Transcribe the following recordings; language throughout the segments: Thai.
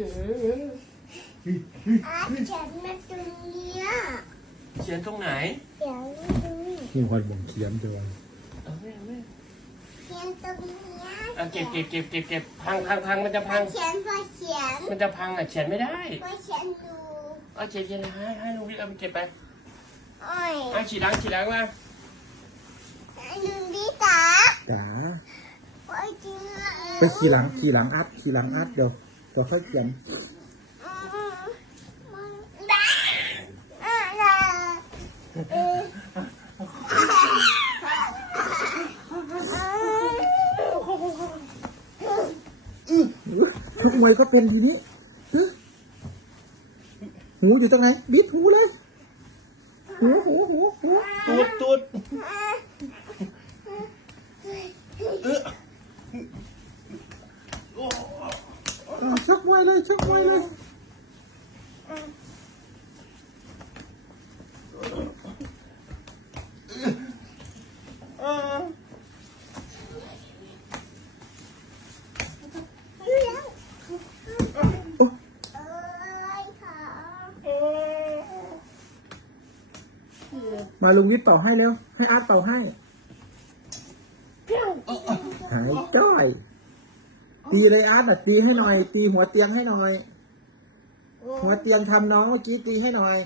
เขียนมาตรงเนี้ยเขียนตรงไหนเขียนตรงนี้มีคนบ่งเขียมด้วยเอาแม่เขียนตรงเนี้ยเก็บเก็บเก็บเก็บพังพังพังมันจะพัง เขียนพอเขียนมันจะพังอะเขียนไม่ได้พอเขียนดูเอาเก็บเก็บให้ให้ลุงวิทเอาไปเก็บไปโอ้ยเอาฉีดล้างฉีดล้างมาลุงวิทย์จ๋าจ๋าไปจริงอะไปขี่ล้างขีดล้างอัดขีดล้างอัดเดี๋ยว เดี๋ยวค่อยเขียนอืมมันได้อะได้เออทำไมก็เป็นทีนี้หูอยู่ตรงไหนบิดหูเลยหูหูหูหูตูดตูดเออ อ่าชักไว้เลยชักไว้เลยเออดูแล้วโอ้เอ้ยค่ะมาลุงวิทย์เป่าให้เร็วให้อาร์ตเป่าให้หายจ้อย ตีเลยอาร์ตอะตีให้หน่อย ตีหัวเตียงให้หน่อย หัวเตียงทำน้องเมื่อกี้ตีให้หน่อย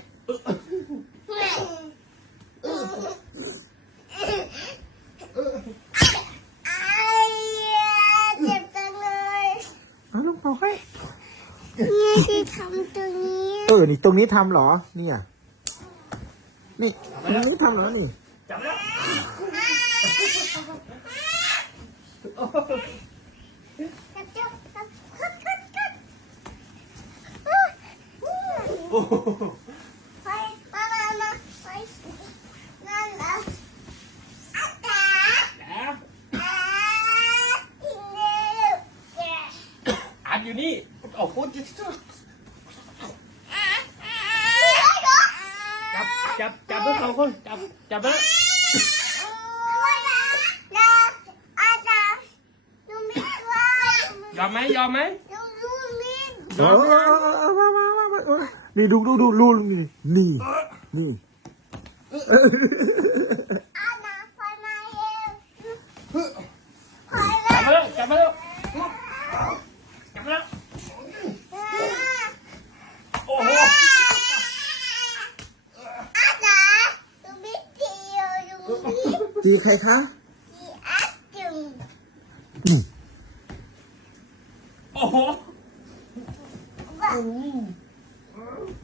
ไอ้เจ็บจังเลยเอาลุงเป่าให้นี่ที่ทำตรงนี้เออ นี่ตรงนี้ทำเหรอ เนี่ย นี่ตรงนี้ทำเหรอนี่ จับแล้ว อัดอยู่นี่โอ้โหจับจับจับทั้งสองคนจับจับไปแล้วยอมไหมยอมไหม ยอม มามานี่ดูดูดูดูนี่นี่นี่อาณ Hum.